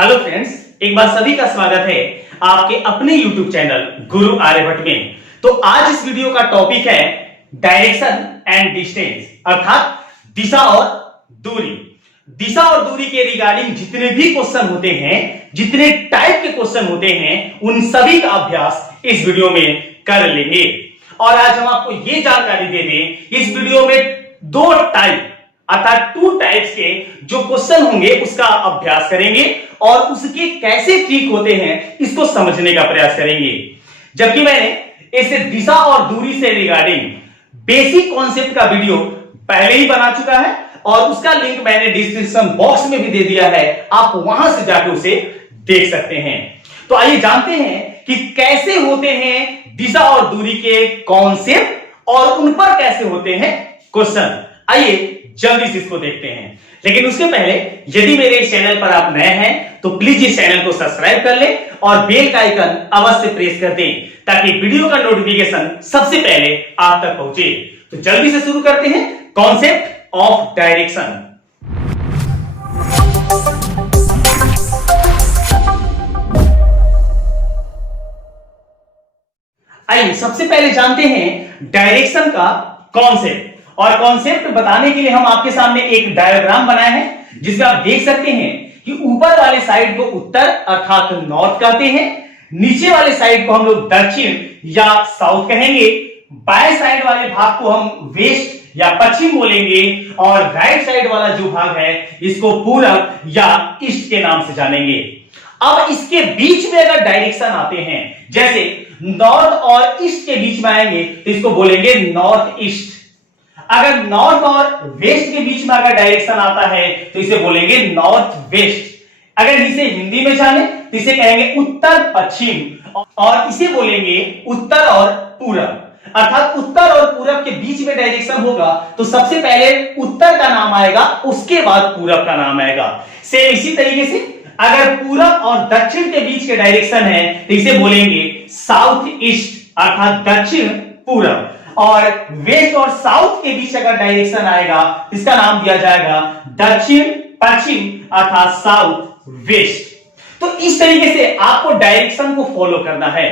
Hello friends, एक बार सभी का स्वागत है आपके अपने YouTube चैनल गुरु आर्यभट्ट में। तो आज इस वीडियो का टॉपिक है डायरेक्शन एंड डिस्टेंस, अर्थात दिशा और दूरी। दिशा और दूरी के रिगार्डिंग जितने भी क्वेश्चन होते हैं, जितने टाइप के क्वेश्चन होते हैं, उन सभी का अभ्यास इस वीडियो में कर लेंगे। और आज हम आपको ये जानकारी दे दें, इस वीडियो में दो टाइप अर्थात टू टाइप्स के जो क्वेश्चन होंगे उसका अभ्यास करेंगे और उसके कैसे ठीक होते हैं इसको समझने का प्रयास करेंगे। जबकि मैंने इस दिशा और दूरी से रिगार्डिंग बेसिक कॉन्सेप्ट का वीडियो पहले ही बना चुका है और उसका लिंक मैंने डिस्क्रिप्शन बॉक्स में भी दे दिया है, आप वहां से जाकर उसे देख सकते हैं। तो आइए जानते हैं कि कैसे होते हैं दिशा और दूरी के कॉन्सेप्ट और उन पर कैसे होते हैं क्वेश्चन। आइए जल्दी से इसको देखते हैं, लेकिन उसके पहले यदि मेरे इस चैनल पर आप नए हैं तो प्लीज इस चैनल को सब्सक्राइब कर लें और बेल का आइकन अवश्य प्रेस कर दें ताकि वीडियो का नोटिफिकेशन सबसे पहले आप तक पहुंचे। तो जल्दी से शुरू करते हैं कॉन्सेप्ट ऑफ डायरेक्शन। आइए सबसे पहले जानते हैं डायरेक्शन का कॉन्सेप्ट। और कॉन्सेप्ट बताने के लिए हम आपके सामने एक डायग्राम बनाए हैं जिसमें आप देख सकते हैं कि ऊपर वाले साइड को उत्तर अर्थात नॉर्थ कहते हैं, नीचे वाले साइड को हम लोग दक्षिण या साउथ कहेंगे, बाएं साइड वाले भाग को हम वेस्ट या पश्चिम बोलेंगे और राइट साइड वाला जो भाग है इसको पूरब या ईस्ट के नाम से जानेंगे। अब इसके बीच में अगर डायरेक्शन आते हैं, जैसे नॉर्थ और ईस्ट के बीच में आएंगे तो इसको बोलेंगे नॉर्थ ईस्ट। अगर नॉर्थ और वेस्ट के बीच में अगर डायरेक्शन आता है तो इसे बोलेंगे नॉर्थ वेस्ट। अगर इसे हिंदी में जाने तो इसे कहेंगे उत्तर पश्चिम और इसे बोलेंगे उत्तर और पूरब। अर्थात उत्तर और पूरब के बीच में डायरेक्शन होगा तो सबसे पहले उत्तर का नाम आएगा, उसके बाद पूरब का नाम आएगा। सेम इसी तरीके से अगर पूरब और दक्षिण के बीच के डायरेक्शन है तो इसे बोलेंगे साउथ ईस्ट अर्थात दक्षिण पूरब। और वेस्ट और साउथ के बीच अगर डायरेक्शन आएगा इसका नाम दिया जाएगा दक्षिण पश्चिम अर्थात साउथ वेस्ट। तो इस तरीके से आपको डायरेक्शन को फॉलो करना है।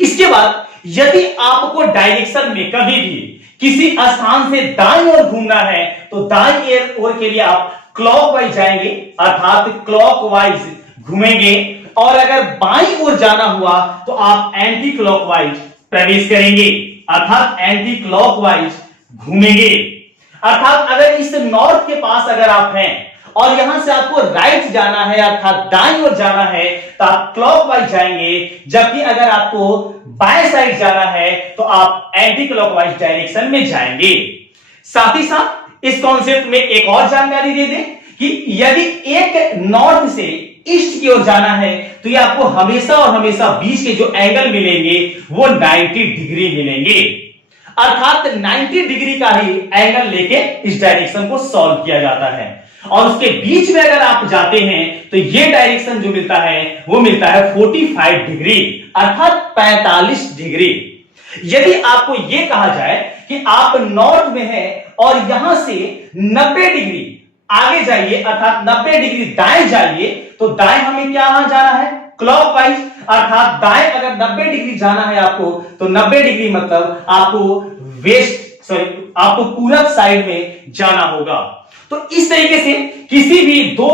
इसके बाद यदि आपको डायरेक्शन में कभी भी किसी स्थान से दाईं ओर घूमना है तो दाईं ओर के लिए आप क्लॉकवाइज जाएंगे अर्थात क्लॉकवाइज घूमेंगे, और अगर बाईं ओर जाना हुआ तो आप एंटी क्लॉकवाइज प्रवेश करेंगे अर्थात एंटी क्लॉकवाइज घूमेंगे। अर्थात अगर इस नॉर्थ के पास अगर आप हैं और यहां से आपको राइट जाना है अर्थात दाईं ओर जाना है तो आप क्लॉकवाइज जाएंगे, जबकि अगर आपको बाएं साइड जाना है तो आप एंटी क्लॉकवाइज डायरेक्शन में जाएंगे। साथ ही साथ इस कॉन्सेप्ट में एक और जानकारी दे दें कि यदि एक नॉर्थ से ईस्ट की ओर जाना है तो ये आपको हमेशा और हमेशा बीच के जो एंगल मिलेंगे वो 90 डिग्री मिलेंगे। अर्थात 90 डिग्री का ही एंगल लेके इस डायरेक्शन को सॉल्व किया जाता है। और उसके बीच में अगर आप जाते हैं तो ये डायरेक्शन जो मिलता है वो मिलता है 45 डिग्री अर्थात 45 डिग्री। यदि आपको यह कहा जाए कि आप नॉर्थ में हैं और यहां से 90 डिग्री आगे जाइए अर्थात 90 डिग्री दाएं जाइए, तो दाएं हमें क्या जाना है क्लॉकवाइज। अर्थात दाएं अगर 90 डिग्री जाना है आपको तो 90 डिग्री मतलब आपको पूरब साइड में जाना होगा। तो इस तरीके से किसी भी दो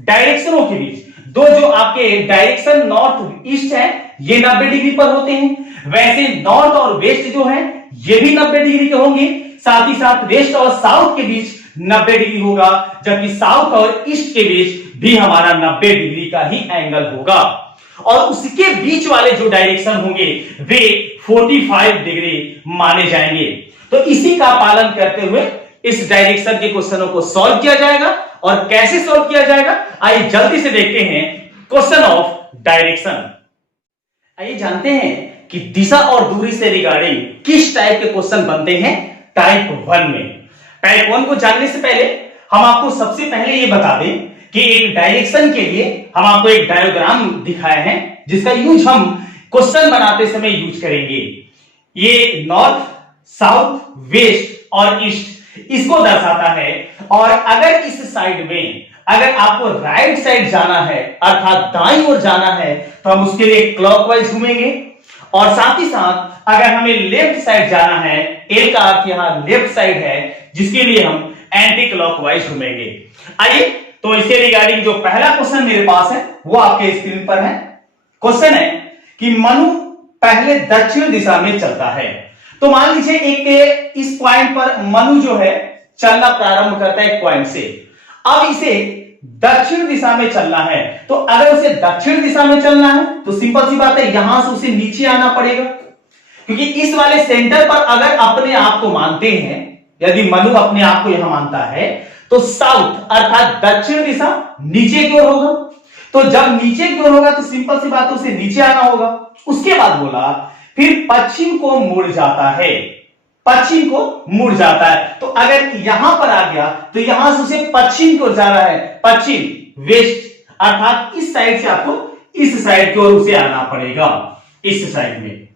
डायरेक्शनों के बीच दो जो आपके डायरेक्शन नॉर्थ ईस्ट है ये 90 डिग्री पर होते हैं, वैसे नॉर्थ और वेस्ट जो है ये भी 90 डिग्री के होंगे। साथ ही साथ वेस्ट और साउथ के बीच 90 डिग्री होगा, जबकि साउथ और ईस्ट के बीच भी हमारा 90 डिग्री का ही एंगल होगा। और उसके बीच वाले जो डायरेक्शन होंगे वे 45 डिग्री माने जाएंगे। तो इसी का पालन करते हुए इस डायरेक्शन के क्वेश्चनों को सॉल्व किया जाएगा। और कैसे सॉल्व किया जाएगा आइए जल्दी से देखते हैं क्वेश्चन ऑफ डायरेक्शन। आइए जानते हैं कि दिशा और दूरी से रिगार्डिंग किस टाइप के क्वेश्चन बनते हैं टाइप 1 में। टाइप 1 को जानने से पहले हम आपको सबसे पहले ये बता दें कि एक डायरेक्शन के लिए हम आपको एक डायग्राम दिखाए हैं जिसका यूज हम क्वेश्चन बनाते समय यूज करेंगे। ये नॉर्थ, साउथ, वेस्ट और ईस्ट इसको दर्शाता है। और अगर इस साइड में अगर आपको राइट साइड जाना है अर्थात दाईं ओर जाना है तो हम उसके लिए क्लॉकवाइज घूमेंगे, और साथ ही साथ अगर हमें लेफ्ट साइड जाना है, एल का अर्थ यहां लेफ्ट साइड है, जिसके लिए हम एंटी क्लॉकवाइज घूमेंगे। आइए तो इसके रिगार्डिंग जो पहला क्वेश्चन मेरे पास है वो आपके स्क्रीन पर है। क्वेश्चन है कि मनु पहले दक्षिण दिशा में चलता है। तो मान लीजिए एक इस पॉइंट पर मनु जो है चलना प्रारंभ करता है एक पॉइंट से, अब इसे दक्षिण दिशा में चलना है। तो अगर उसे दक्षिण दिशा में चलना है तो सिंपल सी बात है यहां से उसे नीचे आना पड़ेगा, क्योंकि इस वाले सेंटर पर अगर अपने आप को मानते हैं, यदि मनु अपने आप को यहां मानता है तो साउथ अर्थात दक्षिण दिशा नीचे की ओर होगा। तो जब नीचे की ओर होगा तो सिंपल सी बात है उसे नीचे आना होगा। उसके बाद बोला फिर पश्चिम को मुड़ जाता है, पश्चिम को मुड़ जाता है। तो अगर यहां पर आ गया तो यहां से उसे पश्चिम की ओर जा रहा है, पश्चिम वेस्ट अर्थात इस साइड से आपको इस साइड की ओर उसे आना पड़ेगा, इस साइड में।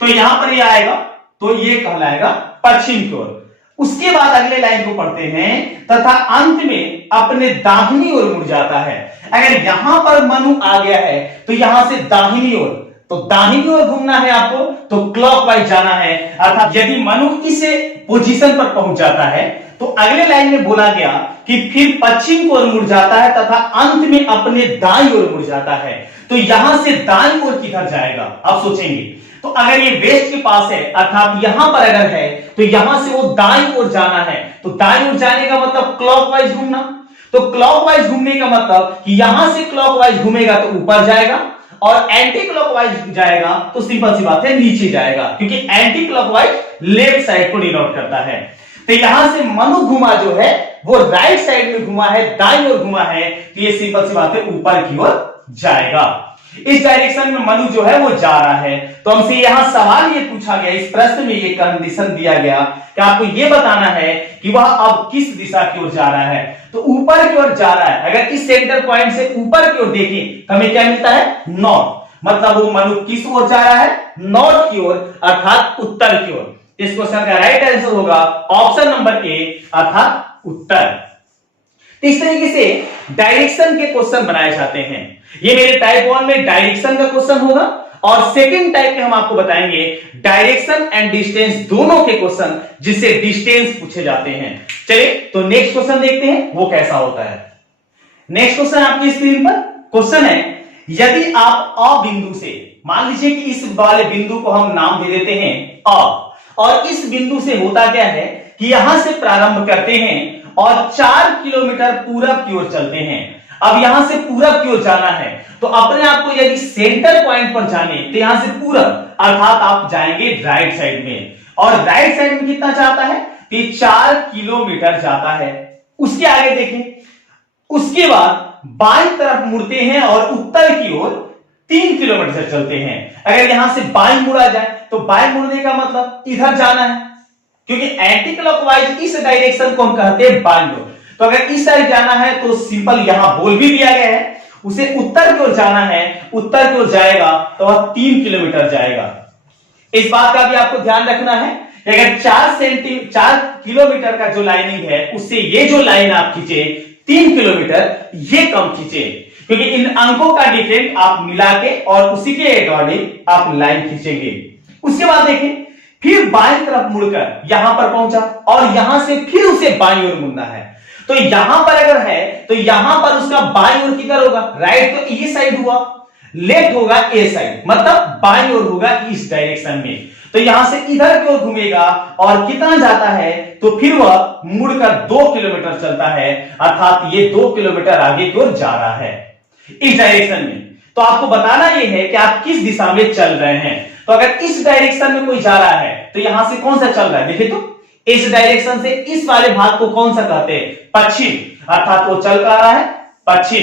तो यहां पर ये आएगा तो ये कहलाएगा पश्चिम की ओर। उसके बाद अगले लाइन को पढ़ते हैं, तथा अंत में अपने दाहिनी ओर मुड़ जाता है। अगर यहां पर मनु आ गया है तो यहां से दाहिनी ओर, तो दाहिनी ओर घूमना है आपको तो क्लॉकवाइज जाना है। अर्थात यदि मनु इस पोजीशन पर पहुंच जाता है तो अगले लाइन में बोला गया कि फिर पश्चिम की ओर मुड़ जाता है तथा अंत में अपने दाईं ओर मुड़ जाता है। तो यहां से दाईं ओर किधर जाएगा आप सोचेंगे, तो अगर ये वेस्ट के पास है अर्थात यहां पर अगर है तो यहां से वो दाईं ओर जाना है। तो दाईं ओर जाने का मतलब क्लॉकवाइज घूमना। तो क्लॉकवाइज घूमने का मतलब कि यहां से क्लॉकवाइज घूमेगा तो ऊपर जाएगा, और एंटी क्लॉकवाइज जाएगा तो सिंपल सी बात है नीचे जाएगा, क्योंकि एंटी क्लॉकवाइज लेफ्ट साइड को डिनोट करता है। तो यहां से मनु घुमा जो है वो राइट साइड में घुमा है, दाईं ओर घुमा है, तो ये सिंपल सी बात है ऊपर की ओर जाएगा। इस डायरेक्शन में मनु जो है वो जा रहा है। तो हमसे यहां सवाल ये पूछा गया, इस प्रश्न में ये कंडीशन दिया गया कि आपको ये बताना है कि वह अब किस दिशा की ओर जा रहा है। तो ऊपर की ओर जा रहा है। अगर इस सेंटर पॉइंट से ऊपर की ओर देखें तो हमें क्या मिलता है, नॉर्थ। मतलब वो मनु किस ओर जा रहा है, नॉर्थ की ओर अर्थात उत्तर की ओर। इस क्वेश्चन का राइट आंसर होगा ऑप्शन नंबर ए अर्थात उत्तर। इस तरीके से डायरेक्शन के क्वेश्चन बनाए जाते हैं। ये मेरे टाइप 1 में डायरेक्शन का क्वेश्चन होगा, और सेकंड टाइप में हम आपको बताएंगे डायरेक्शन एंड डिस्टेंस दोनों के क्वेश्चन, जिससे डिस्टेंस पूछे जाते हैं। चलिए तो नेक्स्ट क्वेश्चन देखते हैं वो कैसा होता है। नेक्स्ट क्वेश्चन आपकी स्क्रीन पर क्वेश्चन है, यदि आप अ बिंदु से, मान लीजिए कि इस वाले बिंदु को हम नाम दे देते हैं अ, और इस बिंदु से होता क्या है कि यहां से प्रारंभ करते हैं और 4 किलोमीटर पूरब की ओर चलते हैं। अब यहां से पूरब की ओर जाना है तो अपने आप को यदि सेंटर पॉइंट पर जाने तो यहां से पूरब अर्थात आप जाएंगे राइट साइड में, और राइट साइड में कितना जाता है तो 4 किलोमीटर जाता है। उसके आगे देखें, उसके बाद बाईं तरफ मुड़ते हैं और उत्तर की ओर 3 किलोमीटर चलते हैं। अगर यहां से बाईं मुड़ा जाए तो बाईं मुड़ने का मतलब इधर जाना है, क्योंकि एंटी क्लॉकवाइज इस डायरेक्शन को हम कहते हैं बाईं ओर। तो अगर इस साइड जाना है तो सिंपल यहां बोल भी दिया गया है, उसे उत्तर की ओर जाना है, उत्तर की ओर जाएगा तो वह 3 किलोमीटर जाएगा। इस बात का भी आपको ध्यान रखना है, अगर 4 किलोमीटर का जो लाइनिंग है उससे ये जो लाइन आप खींचे 3 किलोमीटर, ये कम खींचे, क्योंकि इन अंकों का डिफरेंट आप मिला के और उसी के अकॉर्डिंग आप लाइन खींचेंगे। उसके बाद देखें, फिर बाईं तरफ मुड़कर यहां पर पहुंचा और यहां से फिर उसे बाईं ओर मुड़ना है। तो यहां पर अगर है तो यहां पर उसका बाईं ओर किधर होगा, राइट तो ये साइड हुआ, लेफ्ट होगा ए साइड, मतलब बाईं ओर होगा इस डायरेक्शन में। तो यहां से इधर की ओर घूमेगा और कितना जाता है तो फिर वह मुड़कर 2 किलोमीटर चलता है, अर्थात ये 2 किलोमीटर आगे की ओर जा रहा है इस डायरेक्शन में। तो आपको बताना यह है कि आप किस दिशा में चल रहे हैं। तो अगर इस डायरेक्शन में कोई जा रहा है तो यहां से कौन सा चल रहा है, देखिए तो इस डायरेक्शन से इस वाले भाग को कौन सा कहते हैं, पश्चिम, अर्थात वो चल रहा है पश्चिम।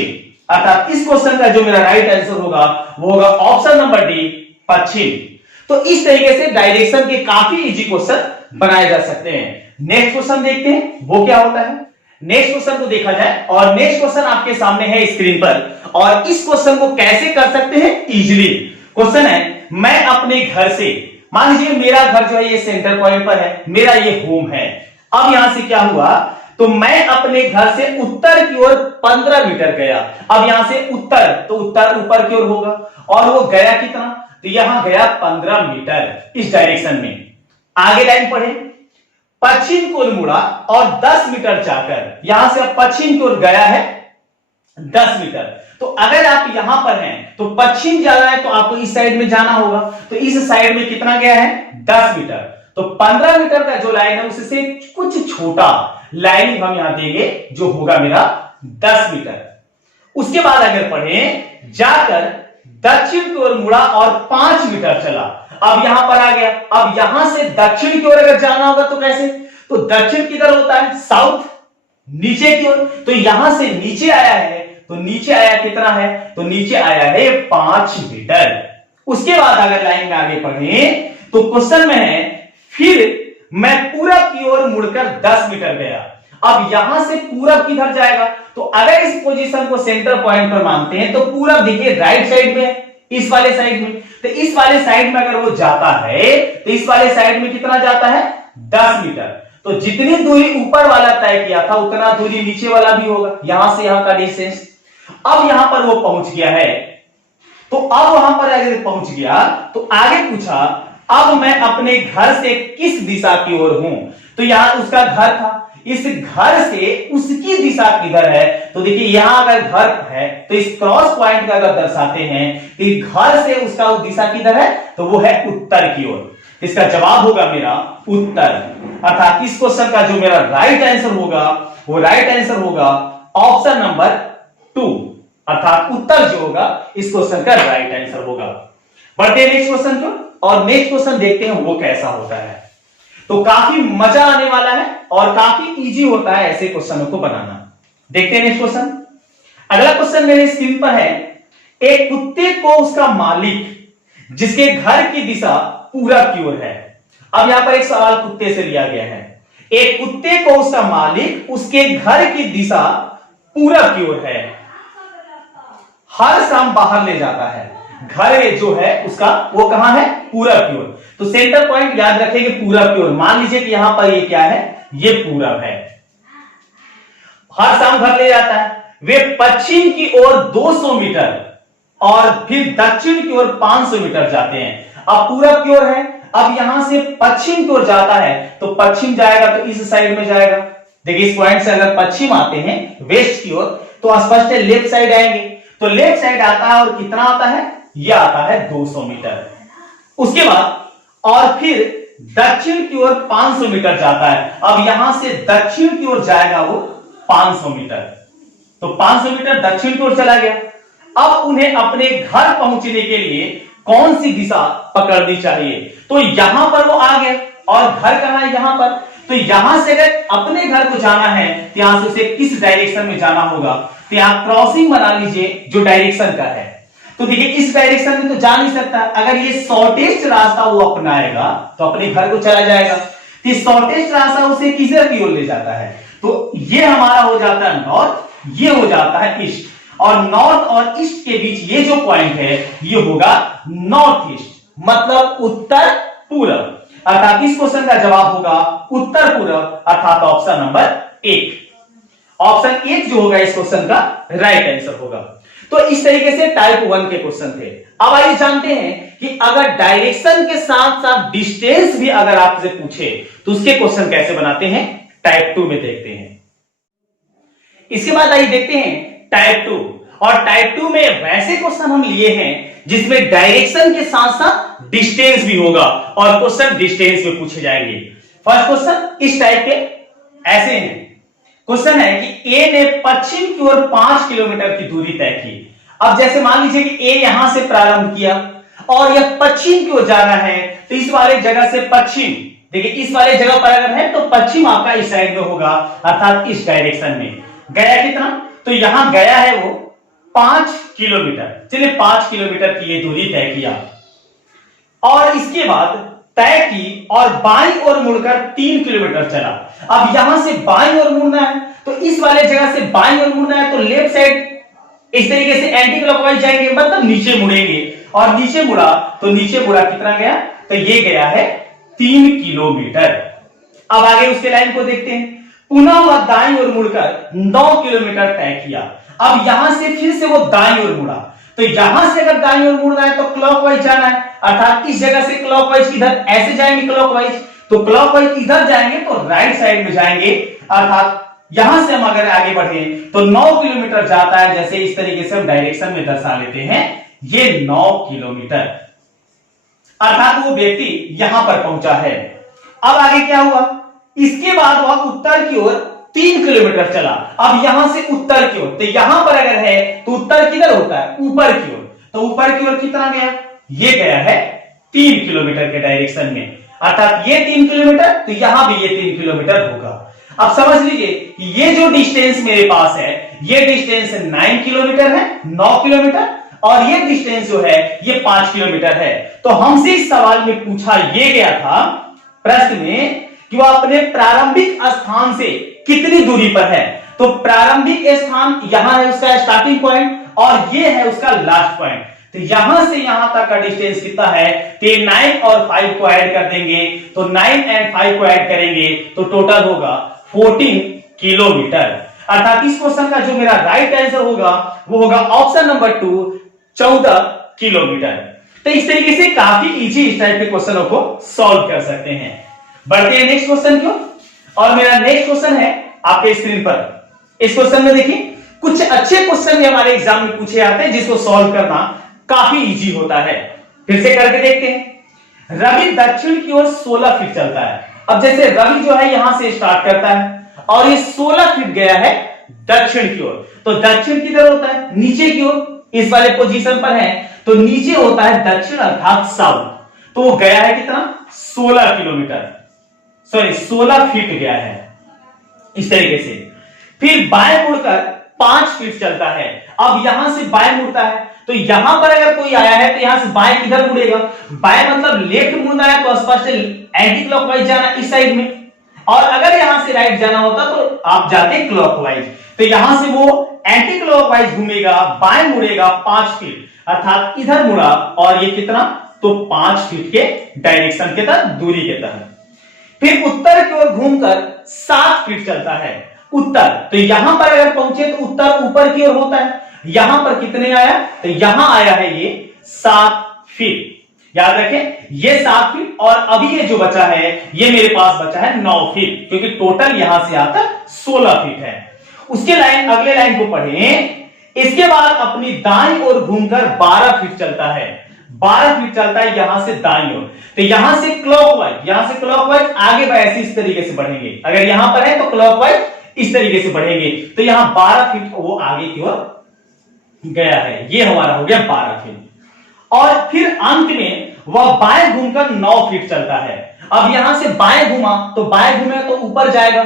अर्थात इस क्वेश्चन का जो मेरा राइट आंसर होगा वो होगा ऑप्शन नंबर डी, पश्चिम। तो इस तरीके से डायरेक्शन के काफी इजी क्वेश्चन बनाए जा सकते हैं। नेक्स्ट क्वेश्चन देखते हैं वो क्या होता है। नेक्स्ट क्वेश्चन को देखा जाए और नेक्स्ट क्वेश्चन आपके सामने है स्क्रीन पर, और इस क्वेश्चन को कैसे कर सकते हैं इजीली। क्वेश्चन है, मैं अपने घर से, मान लीजिए मेरा घर जो है ये सेंटर पॉइंट पर है, मेरा ये होम है। अब यहां से क्या हुआ, तो मैं अपने घर से उत्तर की ओर 15 मीटर गया। अब यहां से उत्तर, तो उत्तर ऊपर की ओर होगा, और वो गया कितना, तो यहां गया 15 मीटर इस डायरेक्शन में। आगे लाइन पढ़े, पश्चिम की ओर मुड़ा और 10 मीटर जाकर यहां से अब पश्चिम की ओर गया है 10 मीटर। तो अगर आप यहां पर हैं तो पश्चिम जा रहा है तो आपको इस साइड में जाना होगा, तो इस साइड में कितना गया है 10 मीटर। तो 15 मीटर का जो लाइन है उससे कुछ छोटा लाइन हम यहां देंगे जो होगा मेरा 10 मीटर। उसके बाद अगर पढ़े, जाकर दक्षिण की ओर मुड़ा और 5 मीटर चला। अब यहां पर आ गया, अब यहां से दक्षिण की ओर अगर जाना होगा तो कैसे, तो दक्षिण किधर होता है, साउथ, नीचे की ओर। तो यहां से नीचे आया है, तो नीचे आया कितना है, तो नीचे आया है 5 मीटर। उसके बाद अगर लाइन में आगे पढ़े तो क्वेश्चन में है, फिर मैं पूरब की ओर मुड़कर 10 मीटर गया। अब यहां से पूरब किधर जाएगा, तो अगर इस पोजीशन को सेंटर पॉइंट पर मानते हैं तो पूरब देखिए राइट साइड में है, इस वाले साइड में। तो इस वाले साइड में अगर वो जाता है तो इस वाले साइड में कितना जाता है 10 मीटर। तो जितनी दूरी ऊपर वाला तय किया था उतना दूरी नीचे वाला भी होगा, यहां से यहां का डिस्टेंस। अब यहां पर वो पहुंच गया है, तो अब वहां पर अगर पहुंच गया तो आगे पूछा, अब मैं अपने घर से किस दिशा की ओर हूं, तो यहां उसका घर था, इस घर से उसकी दिशा किधर है, तो देखिए यहां अगर घर है तो इस क्रॉस पॉइंट का अगर दर्शाते हैं कि घर से उसका दिशा किधर है, तो वो है उत्तर की ओर। इसका जवाब होगा मेरा उत्तर, अर्थात इस क्वेश्चन का जो मेरा राइट आंसर होगा वो राइट आंसर होगा ऑप्शन नंबर 2, अर्थात उत्तर जो होगा इस क्वेश्चन का राइट आंसर होगा। बढ़ते हैं नेक्स्ट क्वेश्चन को, और नेक्स्ट क्वेश्चन देखते हैं वो कैसा होता है। तो काफी मजा आने वाला है और काफी इजी होता है ऐसे क्वेश्चनों को बनाना। देखते हैं नेक्स्ट क्वेश्चन। अगला क्वेश्चन मेरे स्क्रीन पर है, एक कुत्ते को उसका मालिक जिसके घर की दिशा पूरब की ओर है। अब यहां पर एक सवाल कुत्ते से लिया गया है, एक कुत्ते को उसका मालिक उसके घर की दिशा पूरब की ओर है, हर शाम बाहर ले जाता है। घर जो है उसका वो कहां है, पूरब की ओर। तो सेंटर पॉइंट याद रखेंगे पूरब की ओर। मान लीजिए कि यहां पर ये क्या है, ये पूरब है, हर शाम घर ले जाता है। वे पश्चिम की ओर 200 मीटर और फिर दक्षिण की ओर 500 मीटर जाते हैं। अब पूरब की ओर है, अब यहां से पश्चिम की ओर जाता है, तो पश्चिम जाएगा तो इस साइड में जाएगा। देखिए इस पॉइंट से अगर पश्चिम आते हैं वेस्ट की ओर तो स्पष्ट है लेफ्ट साइड आएंगे, तो लेफ्ट साइड आता है और कितना आता है, यह आता है 200 मीटर। उसके बाद और फिर दक्षिण की ओर 500 मीटर जाता है। अब यहां से दक्षिण की ओर जाएगा वो 500 मीटर, तो 500 मीटर दक्षिण की ओर चला गया। अब उन्हें अपने घर पहुंचने के लिए कौन सी दिशा पकड़नी चाहिए, तो यहां पर वो आ गए और घर कहां है, यहां पर। तो यहां से अगर अपने घर को जाना है तो यहां से उसे किस डायरेक्शन में जाना होगा, तो यहां क्रॉसिंग बना लीजिए जो डायरेक्शन का है। तो देखिए इस डायरेक्शन में तो जा नहीं सकता, अगर ये शॉर्टेस्ट रास्ता वो अपनाएगा तो अपने घर को चला जाएगा। तो शॉर्टेस्ट रास्ता उसे किधर की ओर ले जाता है, तो ये हमारा हो जाता है नॉर्थ, ये हो जाता है ईस्ट, और नॉर्थ और ईस्ट के बीच ये जो पॉइंट है ये होगा नॉर्थ ईस्ट, मतलब उत्तर पूरब। अर्थात इस क्वेश्चन का जवाब होगा उत्तर पूरब, अर्थात ऑप्शन नंबर 1। ऑप्शन 1 जो होगा इस क्वेश्चन का राइट आंसर होगा। तो इस तरीके से टाइप 1 के क्वेश्चन थे। अब आइए जानते हैं कि अगर डायरेक्शन के साथ साथ डिस्टेंस भी अगर आपसे पूछे तो उसके क्वेश्चन कैसे बनाते हैं, टाइप 2 में देखते हैं। इसके बाद आइए देखते हैं टाइप 2, और टाइप 2 में वैसे क्वेश्चन हम लिए हैं जिसमें डायरेक्शन के साथ साथ डिस्टेंस भी होगा और क्वेश्चन डिस्टेंस में पूछे जाएंगे। फर्स्ट क्वेश्चन इस टाइप के ऐसे हैं। क्वेश्चन है कि ए ने पश्चिम की ओर 5 किलोमीटर की दूरी तय की। अब जैसे मान लीजिए कि ए यहां से प्रारंभ किया और यह पश्चिम की ओर जाना है, तो इस वाले जगह से पश्चिम, देखिए इस वाले जगह पर अगर है तो पश्चिम आपका इस साइड में होगा, अर्थात इस डायरेक्शन में गया कितना, तो यहां गया है वो 5 किलोमीटर। चलिए 5 किलोमीटर की ये दूरी तय किया और इसके बाद तय की और बाईं ओर मुड़कर 3 किलोमीटर चला। अब यहां से बाईं ओर मुड़ना है, तो इस वाले जगह से बाईं ओर मुड़ना है, तो लेफ्ट साइड इस तरीके से एंटी क्लॉकवाइज जाएंगे, मतलब नीचे मुड़ेंगे, और नीचे मुड़ा तो नीचे मुड़ा कितना गया, तो ये गया है 3 किलोमीटर। अब आगे उसके लाइन को देखते हैं। पुनः वह दाईं ओर मुड़कर 9 किलोमीटर तय किया। अब यहां से फिर से वो दाईं ओर मुड़ा, तो यहां से अगर दाईं ओर मुड़ना है तो क्लॉकवाइज जाना है, अर्थात इस जगह से क्लॉकवाइज इधर ऐसे जाएंगे क्लॉकवाइज, तो क्लॉकवाइज इधर जाएंगे तो राइट साइड में जाएंगे, अर्थात यहां से हम अगर आगे बढ़े तो 9 किलोमीटर जाता है, जैसे इस तरीके से हम डायरेक्शन में दर्शा लेते हैं, ये 9 किलोमीटर, अर्थात वो व्यक्ति यहां पर पहुंचा है। अब आगे क्या हुआ, इसके बाद वह उत्तर की ओर 3 किलोमीटर चला। अब यहां से उत्तर की ओर, तो यहां पर अगर है तो उत्तर किधर होता है, ऊपर की ओर, तो ऊपर की ओर कितना गया, ये गया है 3 किलोमीटर के डायरेक्शन में, अर्थात ये 3 किलोमीटर, तो यहां भी ये 3 किलोमीटर होगा। अब समझ लीजिए कि ये जो डिस्टेंस मेरे पास है, ये डिस्टेंस 9 किलोमीटर है, 9 किलोमीटर, और ये डिस्टेंस जो है ये 5 किलोमीटर है। तो हमसे इस सवाल में पूछा ये गया था प्रश्न में कि वह अपने प्रारंभिक स्थान से कितनी दूरी पर है। तो प्रारंभिक स्थान यहां है उसका स्टार्टिंग पॉइंट, और ये है उसका लास्ट पॉइंट, तो यहां से यहां तक का डिस्टेंस कितना है, तो 9 और 5 को ऐड कर देंगे, तो 9 एंड 5 को ऐड करेंगे तो टोटल होगा 14 किलोमीटर। अर्थात इस क्वेश्चन का जो मेरा राइट आंसर होगा वो होगा ऑप्शन नंबर 2, 14 किलोमीटर। तो इस तरीके से काफी इजी इस टाइप के क्वेश्चनों को सॉल्व कर सकते हैं। बढ़ते हैं नेक्स्ट क्वेश्चन की, और मेरा नेक्स्ट क्वेश्चन है आपके स्क्रीन पर। इस क्वेश्चन में देखिए कुछ अच्छे क्वेश्चन भी हमारे एग्जाम में पूछे जाते हैं जिसको सॉल्व करना काफी इजी होता है। फिर से करके देखते हैं। रवि दक्षिण की ओर 16 फीट चलता है। अब जैसे रवि जो है यहां से स्टार्ट करता है और ये 16 फीट गया है दक्षिण की ओर, तो दक्षिण किधर होता है, नीचे की ओर, इस वाले पोजीशन पर है, तो नीचे होता है दक्षिण अर्थात साउथ, तो वो गया है कितना, 16 किलोमीटर, सॉरी 16 फीट गया है इस तरीके से। फिर बाएं मुड़कर 5 फीट चलता है। अब यहां से बाएं मुड़ता है, तो यहां पर अगर कोई आया है तो यहां से बाएं किधर मुड़ेगा, बाएं मतलब लेफ्ट मुड़ना है तो स्पष्ट एंटी क्लॉकवाइज जाना इस साइड में, और अगर यहां से राइट जाना होता तो आप जाते क्लॉकवाइज, तो यहां से वो एंटी क्लॉकवाइज घूमेगा, बाएं मुड़ेगा 5 फीट, अर्थात इधर मुड़ा, और ये कितना, तो 5 फीट के डायरेक्शन के तहत, दूरी के तहत। फिर उत्तर की ओर घूमकर 7 फीट चलता है, उत्तर, तो यहां पर अगर पहुंचे तो उत्तर ऊपर की ओर होता है, यहां पर कितने आया, तो यहां आया है ये 7 फीट, याद रखें ये 7 फीट, और अभी ये जो बचा है ये मेरे पास बचा है 9 फीट, क्योंकि टोटल यहां से आता 16 फीट है। उसके लाइन, अगले लाइन को पढ़ें। इसके बाद अपनी दाईं ओर घूमकर 12 फीट चलता है, 12 फीट चलता है यहां से दाईं ओर, तो यहां से क्लॉकवाइज आगे ऐसे इस तरीके से बढ़ेंगे, अगर यहां पर है तो क्लॉकवाइज इस तरीके से बढ़ेंगे, तो यहां 12 फीट वो आगे की ओर गया है, ये हमारा हो गया 12 फीट। और फिर अंत में वह बाएं घूमकर 9 फीट चलता है। अब यहां से बाएं घूमा, तो बाएं घूमे तो ऊपर जाएगा।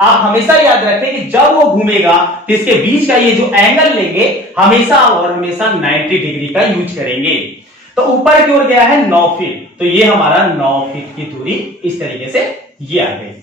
आप हमेशा याद रखें कि जब वो घूमेगा तो इसके बीच का ये जो एंगल लेंगे हमेशा और हमेशा 90 डिग्री का यूज करेंगे। तो ऊपर की ओर गया है 9 फीट, तो ये हमारा 9 फीट की दूरी इस तरीके से ये आ गई।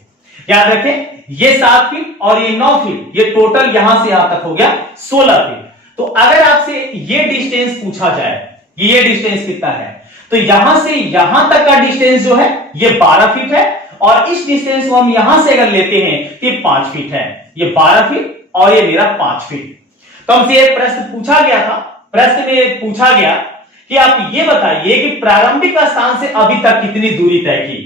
याद रखें ये 7 फीट और ये 9 फीट, ये टोटल यहां से यहां तक हो गया 16 फीट। तो अगर आपसे ये डिस्टेंस पूछा जाए ये डिस्टेंस कितना है, तो यहां से यहां तक का डिस्टेंस जो है ये 12 फीट है, और इस डिस्टेंस को हम यहां से अगर लेते हैं तो ये 5 फीट है, ये 12 फीट और ये मेरा 5 फीट। तो हमसे ये प्रश्न पूछा गया था, प्रश्न में पूछा गया कि आप ये बताइए कि प्रारंभिक स्थान से अभी तक कितनी दूरी तय की।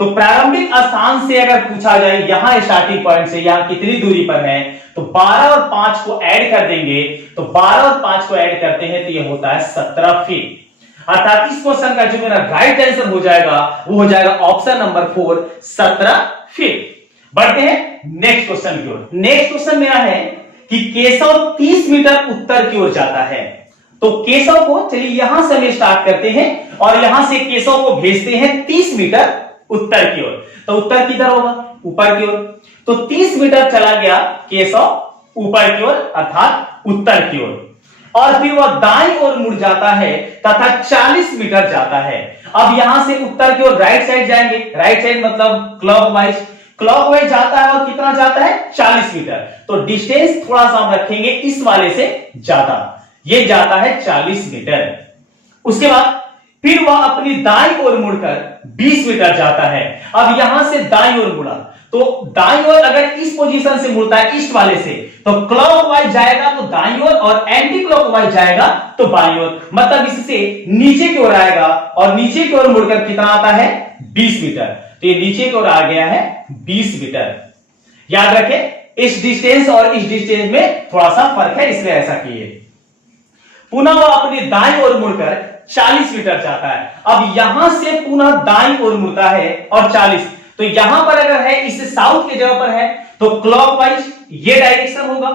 तो प्रारंभिक स्थान से अगर पूछा जाए यहां स्टार्टिंग पॉइंट से यहां कितनी दूरी पर है, तो 12 और 5 को ऐड कर देंगे, तो 12 और 5 को ऐड करते हैं तो ये होता है 17 फीट। अर्थात इस क्वेश्चन का जो मेरा राइट आंसर हो जाएगा वो हो जाएगा ऑप्शन नंबर 4, 17 फीट। बढ़ते हैं नेक्स्ट क्वेश्चन की ओर। नेक्स्ट क्वेश्चन मेरा है कि केशव 30 मीटर उत्तर की ओर जाता है। तो केशव को, चलिए यहां से हम स्टार्ट करते हैं और यहां से केशव को भेजते हैं 30 मीटर उत्तर की ओर। तो उत्तर किधर होगा, ऊपर की ओर, तो 30 मीटर चला गया केशव ऊपर की ओर अर्थात उत्तर की ओर, और फिर वह दाईं ओर मुड़ जाता है तथा 40 मीटर जाता है। अब यहां से उत्तर की ओर राइट साइड जाएंगे, राइट साइड मतलब क्लॉकवाइज जाता है, और कितना जाता है 40 मीटर। तो डिस्टेंस थोड़ा सा हम रखेंगे इस वाले से ज्यादा, ये जाता है 40 मीटर। उसके बाद फिर वह अपनी दाईं ओर मुड़कर 20 मीटर जाता है। अब यहां से दाईं ओर मुड़ा, तो दाईं ओर अगर इस पोजीशन से मुड़ता है ईस्ट वाले से, तो क्लॉकवाइज जाएगा तो दाईं ओर, और एंटी क्लॉकवाइज जाएगा तो बाईं ओर। मतलब इससे नीचे की ओर आएगा, और नीचे की ओर मुड़कर कितना आता है 20 मीटर। तो ये नीचे की ओर आ गया है 20 मीटर। याद रखें, इस डिस्टेंस और इस डिस्टेंस में थोड़ा सा फर्क है, इसलिए ऐसा किए। पुनः वह अपने दाईं ओर मुड़कर 40 मीटर जाता है। अब यहां से पुनः दाईं ओर मुड़ता है और 40, तो यहां पर अगर है इस साउथ के जगह पर है तो क्लॉकवाइज ये डायरेक्शन होगा,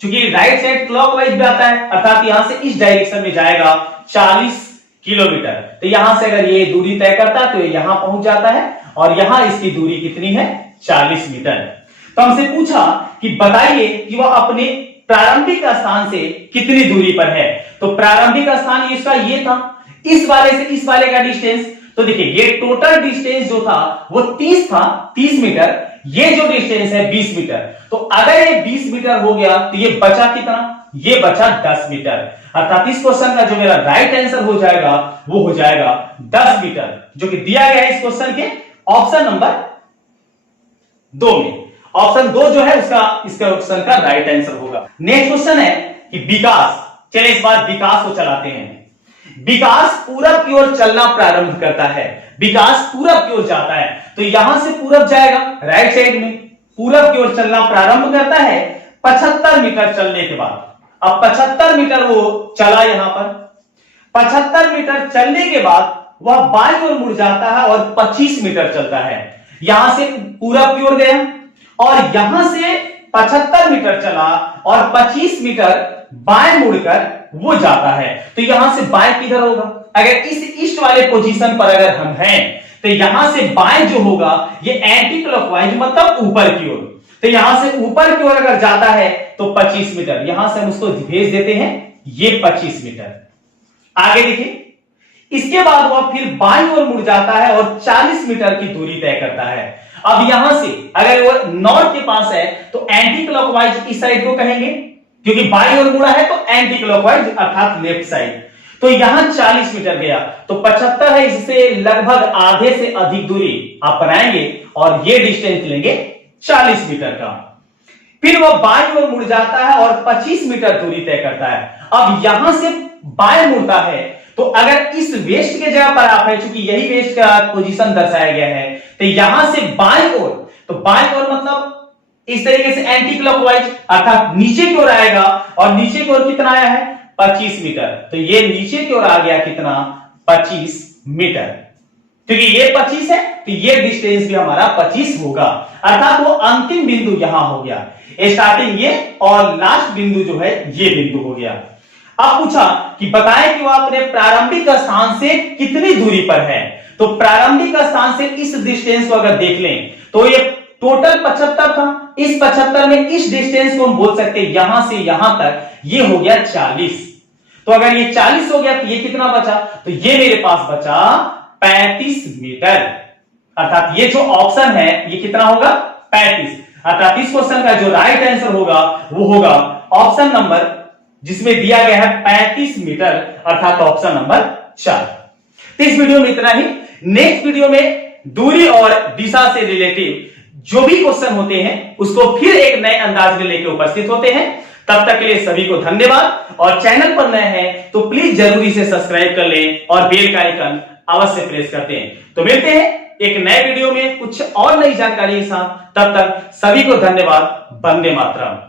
क्योंकि राइट साइड क्लॉकवाइज भी आता है, अर्थात यहां से इस डायरेक्शन में जाएगा 40 किलोमीटर। तो यहां से अगर ये दूरी तय करता है तो ये यहां पहुंच जाता है, और यहां इसकी दूरी कितनी है 40 मीटर। तो हमसे पूछा कि बताइए कि वह अपने प्रारंभिक स्थान से कितनी दूरी पर है। तो प्रारंभिक स्थान इसका ये था, इस वाले से इस वाले का डिस्टेंस। तो देखिए ये टोटल डिस्टेंस जो था वो 30 था, 30 मीटर। ये जो डिस्टेंस है 20 मीटर। तो अगर ये 20 मीटर हो गया तो ये बचा कितना, ये बचा 10 मीटर। अर्थात इस क्वेश्चन का जो मेरा राइट आंसर हो जाएगा वो हो जाएगा 10 मीटर, जो कि दिया गया है इस क्वेश्चन के ऑप्शन नंबर 2 में। ऑप्शन 2 जो है उसका इस क्वेश्चन का राइट आंसर होगा। नेक्स्ट क्वेश्चन है कि विकास, चलिए इस बार विकास को चलाते हैं। विकास पूरब की ओर चलना प्रारंभ करता है। विकास पूरब की ओर जाता है, तो यहां से पूरब जाएगा राइट साइड में, पूरब की ओर चलना प्रारंभ करता है 75 मीटर चलने के बाद। अब 75 मीटर वो चला, यहां पर 75 मीटर चलने के बाद वह बाईं ओर मुड़ जाता है और 25 मीटर चलता है। यहां से पूरब की ओर गया और यहां से 75 मीटर चला और 25 मीटर बाएं मुड़कर वो जाता है। तो यहां से बाएं किधर होगा, अगर इस ईस्ट वाले पोजीशन पर अगर हम हैं तो यहां से बाएं जो होगा ये एंटी क्लॉकवाइज, मतलब ऊपर की ओर। तो यहां से ऊपर की ओर अगर जाता है तो 25 मीटर, यहां से हम उसको भेज देते हैं ये 25 मीटर। आगे देखिए, इसके बाद वह फिर बाईं ओर मुड़ जाता है और 40 मीटर की दूरी तय करता है। अब यहां से अगर वो नॉर्थ के पास है तो एंटी क्लॉकवाइज इस साइड को कहेंगे, क्योंकि बाईं ओर मुड़ा है तो एंटी क्लॉकवाइज अर्थात लेफ्ट साइड। तो यहां 40 मीटर गया, तो 75 है, इससे लगभग आधे से अधिक दूरी आप बनाएंगे और ये डिस्टेंस लेंगे 40 मीटर का। फिर वह बाईं ओर मुड़ जाता है और 25 मीटर दूरी तय करता है। अब यहां से बाएं मुड़ता है, तो अगर इस वेस्ट के जगह पर आप है, चूंकि यही वेस्ट का पोजीशन दर्शाया गया है, तो यहां से बाईं ओर, तो बाईं ओर मतलब इस तरीके से एंटी क्लॉकवाइज अर्थात नीचे की ओर आएगा, और नीचे की ओर कितना आया है 25 मीटर। तो ये नीचे की ओर आ गया कितना 25 मीटर, क्योंकि ये 25 है तो ये डिस्टेंस भी हमारा 25 होगा। अर्थात वो अंतिम बिंदु यहां हो गया, स्टार्टिंग ये और लास्ट बिंदु जो है ये बिंदु हो गया। अब पूछा कि बताएं कि वह अपने प्रारंभिक स्थान से कितनी दूरी पर है। तो प्रारंभिक स्थान से इस डिस्टेंस को अगर देख लें तो ये टोटल 75 था, इस 75 में इस डिस्टेंस को हम बोल सकते हैं यहां से यहां तक ये हो गया 40। तो अगर ये 40 हो गया तो ये कितना बचा, तो ये मेरे पास बचा 35 मीटर। अर्थात ये जो ऑप्शन है ये कितना होगा 35। अर्थात इस क्वेश्चन का जो राइट आंसर होगा वो होगा ऑप्शन नंबर जिसमें दिया गया है 35 मीटर, अर्थात ऑप्शन नंबर 4। तो इस वीडियो में इतना ही। नेक्स्ट वीडियो में दूरी और दिशा से रिलेटिव जो भी क्वेश्चन होते हैं उसको फिर एक नए अंदाज में लेकर उपस्थित होते हैं। तब तक के लिए सभी को धन्यवाद, और चैनल पर नए हैं तो प्लीज जरूरी से सब्सक्राइब कर लें और बेल का आइकन अवश्य प्रेस कर दें। तो मिलते हैं एक नए वीडियो में कुछ और नई जानकारी के साथ। तब तक सभी को धन्यवाद। वंदे मातरम।